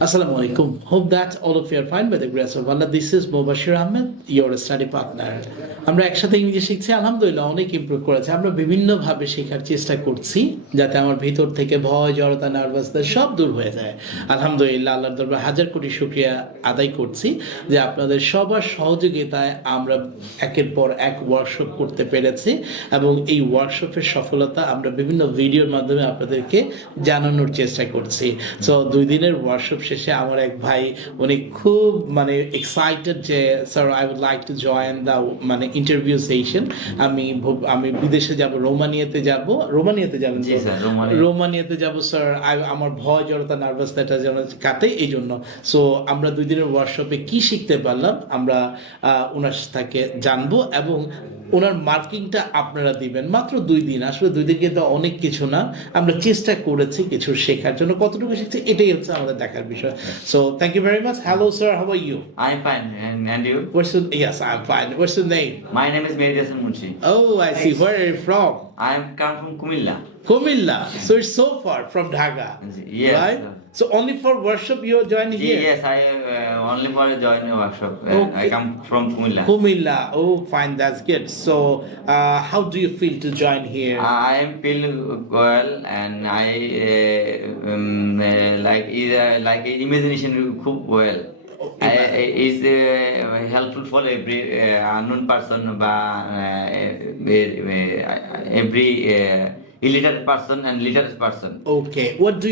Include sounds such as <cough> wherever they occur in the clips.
Assalamu alaikum. Hope that all of you are fine by the grace of Allah. This is Mubashir Ahmed, your study partner. আমরা একসাথে ইংরেজি শিখছি আলহামদুলিল্লাহ অনেক improve করেছে আমরা বিভিন্নভাবে শেখার চেষ্টা করছি যাতে আমার ভিতর থেকে ভয় জড়তা নার্ভাসনেস সব দূর হয়ে যায় আলহামদুলিল্লাহ আল্লাহর দরবার হাজার কোটি শুক্রিয়া আদায় করছি যে আপনাদের সবার সহযোগিতায় আমরা একের পর এক ওয়ার্কশপ করতে পেরেছি এবং এই ওয়ার্কশপের সফলতা আমরা বিভিন্ন ভিডিওর মাধ্যমে আপনাদেরকে জানানোর চেষ্টা করছি সো দুই দিনের ওয়ার্কশপ শেষে আমার এক ভাই উনি খুব মানে এক্সাইটেড যে sir I would like to join the মানে ইন্টারভিউ সেশন আমি আমি বিদেশে যাব রোমানিয়াতে যাব। রোমানিয়াতে যাবেন রোমানিয়াতে যাব স্যার আমার ভয় জড়তা নার্ভাসনেসটা যেন কাটে এই জন্য সো আমরা দুই দিনের ওয়ার্কশপে কি শিখতে পারলাম? আমরা ওনার থেকে জানব এবং ওনার মার্কিংটা আপনারা দিবেন। মাত্র দুই দিন। আসলে দুই দিন কিন্তু অনেক কিছু না। আমরা চেষ্টা করেছি কিছু শেখার জন্য। কতটুকু শিখছি এটাই হচ্ছে আমাদের দেখার বিষয়। So thank you very much hello sir how are you I am fine and you person yes I am fine person নেই my name is medicine Munshi oh I see where are you from I am come from Comilla Comilla so it's so far from Dhaka yes right So only for workshop you joined here? Yes, I uh, only for join a workshop. Uh, I Okay. come from Kumilla. Kumilla. Oh, fine. That's good. So, uh, how do you feel to join here? I am feel well, and I uh, um, uh, like either like imagination খুব well. I, I- is uh, helpful for every uh, unknown person বা uh, uh, every uh, illiterate person and literate person. okay. What do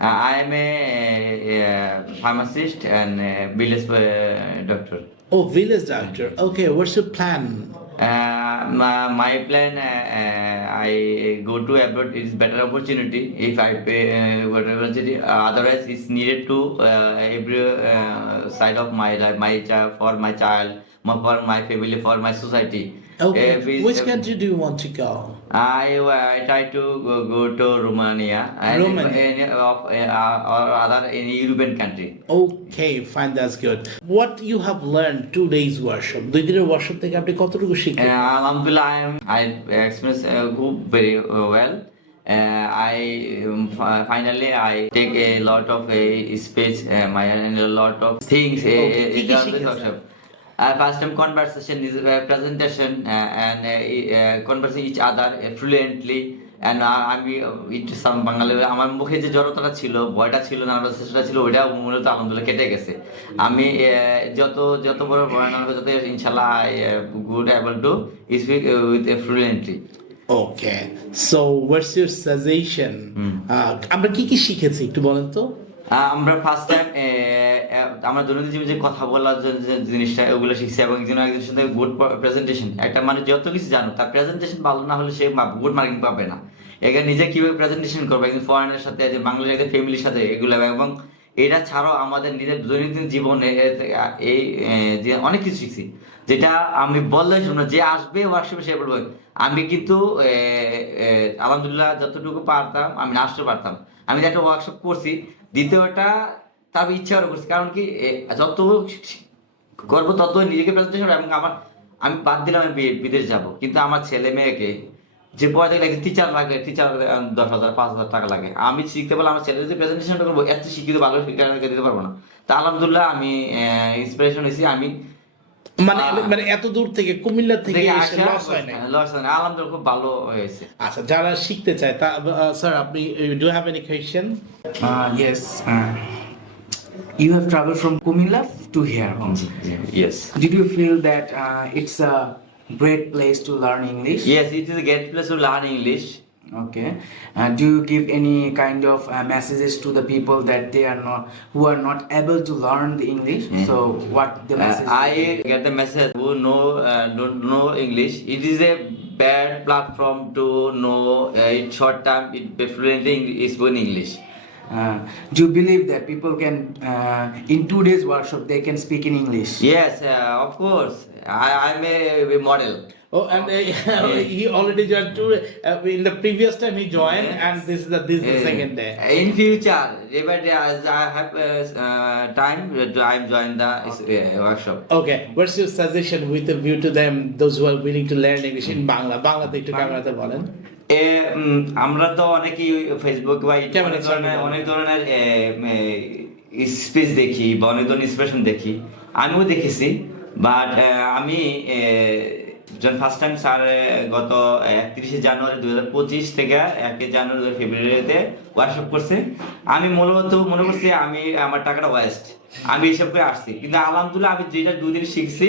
You do now? Uh, I am a, uh pharmacist and a village uh, doctor. Oh, village doctor. Okay. What's your plan? Uh, my, my plan, uh, uh, I go to abroad is better opportunity if I pay uh, whatever opportunity. Uh, otherwise, it's needed to uh, every uh, side of my life, my child, for my child, my, for my family, for my society. Okay. Every- Which country do you want to go? I, I try to go, go to Romania, and Romania. of, uh, or other any European country. Okay, fine, that's good. What you have learned two days workshop? দুই দিনের workshop থেকে আপনি কতটুকু Uh, শিখলেন? Alhamdulillah, I am I experience uh, group very uh, well. Uh, I um, fi- finally I take a lot of a uh, speech, uh, my and a lot of things. Uh, Okay, uh, in. Uh, first time conversation is uh, presentation uh, and uh, uh, conversing each other uh, fluently. And uh, আমি ইট সাম বাঙালি আমার মুখে যে জড়তাটা ছিল ভয়টা ছিল নার্ভাসনেসটা ছিল ওইটা মূলত আলহামদুলিল্লাহ কেটে গেছে। আমি যত যত বড় ভয় না হোক, যত ইনশাল্লাহ I good able to speak with fluently Okay, so what's your suggestion? Uh, আমরা কি কি শিখেছি একটু বলেন তো? আমরা ফার্স্ট টাইম আমরা দৈনন্দিন জীবনে যে কথা বলার যে জিনিসটা ওগুলো শিখছি এবং একজন একজনের সাথে গুড প্রেজেন্টেশন একটা মানে যত কিছু জানো তার প্রেজেন্টেশন ভালো না হলে সে গুড মার্কিং পাবে না। এখানে নিজে কীভাবে প্রেজেন্টেশন করবে? একজন ফরেনের সাথে যে বাংলাদেশের একজন ফ্যামিলির সাথে এগুলো, এবং এটা ছাড়াও আমাদের নিজের দৈনন্দিন জীবনে এই যে অনেক কিছু শিখছি। যেটা আমি বললে শোনো যে আসবে ওয়ার্কশপে সে বলবে, আমি কিন্তু আলহামদুলিল্লাহ যতটুকু পারতাম, আমি আসতে পারতাম। আমি যে একটা ওয়ার্কশপ করছি, দ্বিতীয়টা তার ইচ্ছা করে করছি। কারণ কি যত করব তত নিজেকে প্রেজেন্টেশন এবং আমার আমি বাদ দিলাম আমি বিদেশ যাব। কিন্তু আমার ছেলে মেয়েকে যে পয়সা লাগে টিচার লাগে টিচার দশ হাজার পাঁচ হাজার টাকা লাগে। আমি শিখতে পারলে আমার ছেলে যে প্রেজেন্টেশনটা করব এত শিক্ষিত ভালো শিক্ষা দিতে পারব না। তা আলহামদুলিল্লাহ আমি ইন্সপিরেশন হয়েছি আমি মানে মানে এত দূর থেকে কুমিল্লা থেকে লস হয় না লস হয় না আলহামদুলিল্লাহ খুব ভালো হয়েছে। আচ্ছা যারা শিখতে চায় তা স্যার আপনি do have any question. Uh, you have traveled from Kumila to here also. Yes. Did you feel that uh, it's a great place to learn English? Yes, it is a great place to learn English. Okay. Uh, do you give any kind of uh, messages to the people that they are not who are not able to learn the English? Mm -hmm. So what the uh, message? Uh, I get the message who know uh, don't know English. It is a bad platform to know. Uh, in short time, it fluently is in English. Uh, do you believe that people can, uh, in two days workshop, they can speak in English? Yes, uh, of course. I, I'm a, a model. Oh, and uh, <laughs> he already joined two. Uh, in the previous time he joined, yes. and this is the this is the second day. In future, but as I have uh, uh time, uh, I am joining the okay. workshop. Okay, what's your suggestion with a view to them, those who are willing to learn English in Bangla? Bangla, they to Bangla, এ, আমরা তো অনেকেই Facebook বা অনেক ধরনের। অনেক ধরনের space দেখি বা অনেক ধরনের ইন্সপিরেশন দেখি। আমিও দেখেছি বাট আমি যখন ফার্স্ট টাইম স্যার গত একত্রিশে জানুয়ারি দু হাজার পঁচিশ থেকে একে জানুয়ারি দু ফেব্রুয়ারিতে ওয়ার্কশপ করছে। আমি মূলত মনে করছি আমি আমার টাকাটা ওয়েস্ট আমি এইসব করে আসছি। কিন্তু আলহামদুলিল্লাহ আমি যেটা দুদিন শিখছি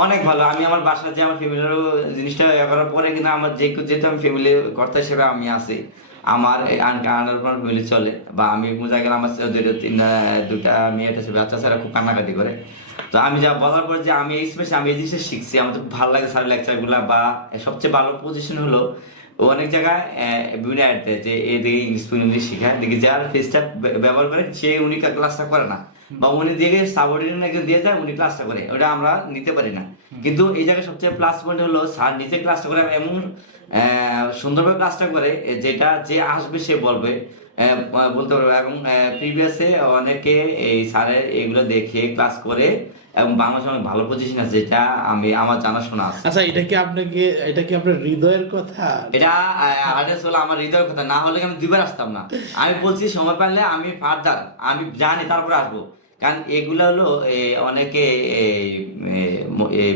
অনেক ভালো। আমি আমার বাসার যে আমার ফ্যামিলিরও জিনিসটা ইয়ে করার পরে কিন্তু আমার যে যেহেতু আমি ফ্যামিলি কর্তা হিসেবে আমি আছি আমার আনার পর ফ্যামিলি চলে বা আমি কোনো গেলাম আমার দুটো তিন দুটা মেয়ে ছেলে, বাচ্চা স্যারা খুব কান্নাকাটি করে। তো আমি যা বলার পর যে আমি এই স্পেশাল আমি এই জিনিসটা শিখছি। আমার তো ভালো লাগে স্যার লেকচারগুলো বা সবচেয়ে ভালো পজিশন হলো অনেক জায়গায় বিভিন্ন অ্যাড দেয় যে ইংলিশ ইংলিশ শেখায় দেখি যার ফেসটা ব্যবহার করে সে উনি ক্লাসটা করে না। বা উনি দিয়ে সাবঅর্ডিনেট একজন দিয়ে যায় উনি ক্লাসটা করে। ওটা আমরা নিতে পারি না। কিন্তু এই জায়গায় সবচেয়ে প্লাস পয়েন্ট হলো স্যার নিজে ক্লাসটা করে এমন সুন্দরভাবে ক্লাসটা করে যেটা যে আসবে সে বলবে। বলতে পারবে। এবং প্রিভিয়াসে অনেকে এই স্যারের এগুলো দেখে ক্লাস করে এবং বাংলাদেশে অনেক ভালো পজিশন আছে যেটা আমি আমার জানাশোনা আছে। আচ্ছা এটা কি আপনাকে এটা কি আপনার হৃদয়ের কথা? এটা হলো আমার হৃদয়ের কথা না হলে আমি দুবার আসতাম না। আমি বলছি সময় পারলে আমি ফার্দার আমি জানি তারপরে আসব। কারণ এগুলো হলো অনেকে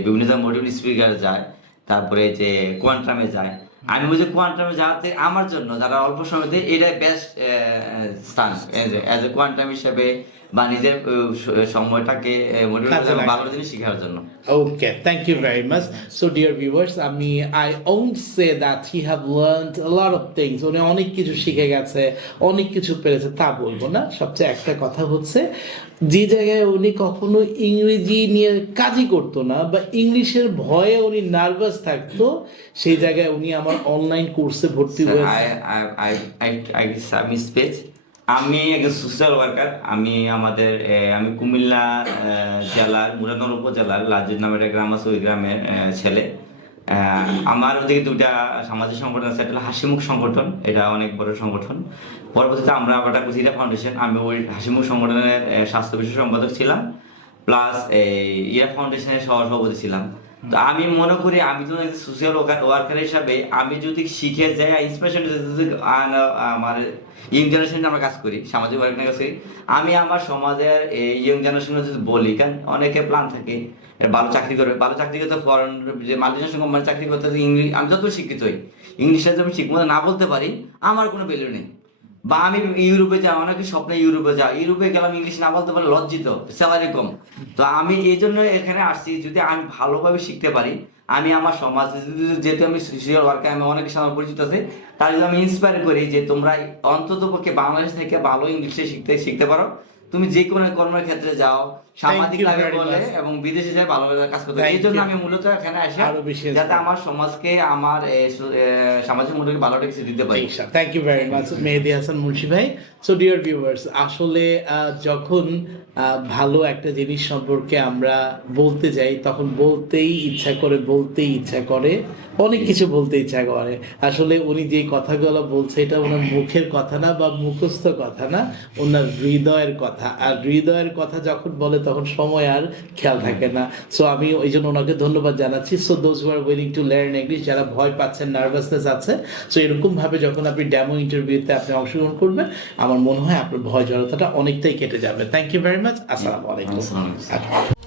বিভিন্ন মোটিভ স্পিকার যায় তারপরে যে কোয়ান্টামে যায়। আমি বলছি কোয়ান্টামে যাওয়াতে আমার জন্য যারা অল্প সময়তে এটাই বেস্ট স্থান অ্যাজ এ কোয়ান্টাম হিসেবে বা নিজের সময়টাকে। ভালো জিনিস শেখার জন্য you very much. So, dear viewers, I mean, I won't say that he have learned a lot of things. উনি অনেক কিছু শিখে গেছে অনেক কিছু পেরেছে তা বলব না সবচেয়ে একটা কথা হচ্ছে যে জায়গায় উনি কখনো ইংরেজি নিয়ে কাজই করতো না বা ইংলিশের ভয়ে উনি নার্ভাস থাকতো সেই জায়গায় উনি আমার অনলাইন কোর্সে ভর্তি হয়েছে I, I submit speech. আমি একজন সোশ্যাল ওয়ার্কার আমি আমাদের আমি কুমিল্লা জেলার, মুরাদনগর উপজেলার লাজিদ নামের একটা গ্রাম আছে, ওই গ্রামের ছেলে। আমার ওদিকে দুটা সামাজিক সংগঠন আছে, একটা হাসিমুখ সংগঠন, এটা অনেক বড় সংগঠন। পরবর্তীতে আমরা আবার একটা ফাউন্ডেশন আমি ওই হাসিমুখ সংগঠনের স্বাস্থ্য বিষয় সম্পাদক ছিলাম প্লাস এই ইয়া ফাউন্ডেশনের সহ সভাপতি ছিলাম। তো আমি মনে করি আমি তো সোশ্যাল ওয়ার্কার হিসাবে আমি যদি শিখে যাই আন- আমার ইয়ং জেনারেশনে আমরা কাজ করি, সামাজিক ওয়ার্কের কাজ করি, আমি আমার সমাজের এই ইয়ং জেনারেশনে যদি বলি, কারণ অনেকে প্ল্যান থাকে ভালো চাকরি করবে। ভালো চাকরি করতে ফরেন যে মাল্টিনেশনাল কোম্পানি চাকরি করতে ইংলিশ, আমি যত শিক্ষিত হই যদি আমি ঠিক মতো না বলতে পারি, আমার কোনো ভ্যালু নেই। বা আমি ইউরোপে যাই অনেকে স্বপ্নে ইউরোপে যাই ইউরোপে গেলাম, ইংলিশ না বলতে পারলে লজ্জিত স্যালারি কম। তো আমি এই জন্য এখানে আসছি যদি আমি ভালোভাবে শিখতে পারি, আমি আমার সমাজ, যেহেতু আমি সোশ্যাল ওয়ার্কে আমি অনেক সময় পরিচিত আছে তাই জন্য আমি ইন্সপায়ার করি যে তোমরা অন্তত পক্ষে বাংলাদেশ থেকে ভালো ইংলিশে শিখতে শিখতে পারো। তুমি যে কোনো কর্মক্ষেত্রে যাও সামাজিক লাভে বলে এবং বিদেশে যাই ভালোভাবে কাজ করতে এই জন্য আমি মূলত এখানে আসি যাতে আমার সমাজকে আমার সামাজিক মূল্যকে ভালো কিছু দিতে পারি। Thank you very much Mehedi Hasan Munshi ভাই। সো ডিয়ার ভিউয়ার্স আসলে যখন ভালো একটা জিনিস সম্পর্কে আমরা বলতে যাই তখন বলতেই ইচ্ছা করে বলতেই ইচ্ছা করে অনেক কিছু বলতে ইচ্ছা করে। আসলে উনি যে কথাগুলো বলছে এটা ওনার মুখের কথা না বা মুখস্থ কথা না ওনার হৃদয়ের কথা। আর হৃদয়ের কথা যখন বলে তখন সময় আর খেয়াল থাকে না। সো আমি ওই জন্য ওনাকে ধন্যবাদ জানাচ্ছি। So those who are willing to learn English যারা ভয় পাচ্ছেন নার্ভাসনেস আছে সো এরকমভাবে যখন আপনি ডেমো ইন্টারভিউতে আপনি অংশগ্রহণ করবেন আমার মনে হয় আপনার ভয় জড়তাটা অনেকটাই কেটে যাবে। থ্যাংক ইউ ভেরি মাচ আসসালামু আলাইকুম।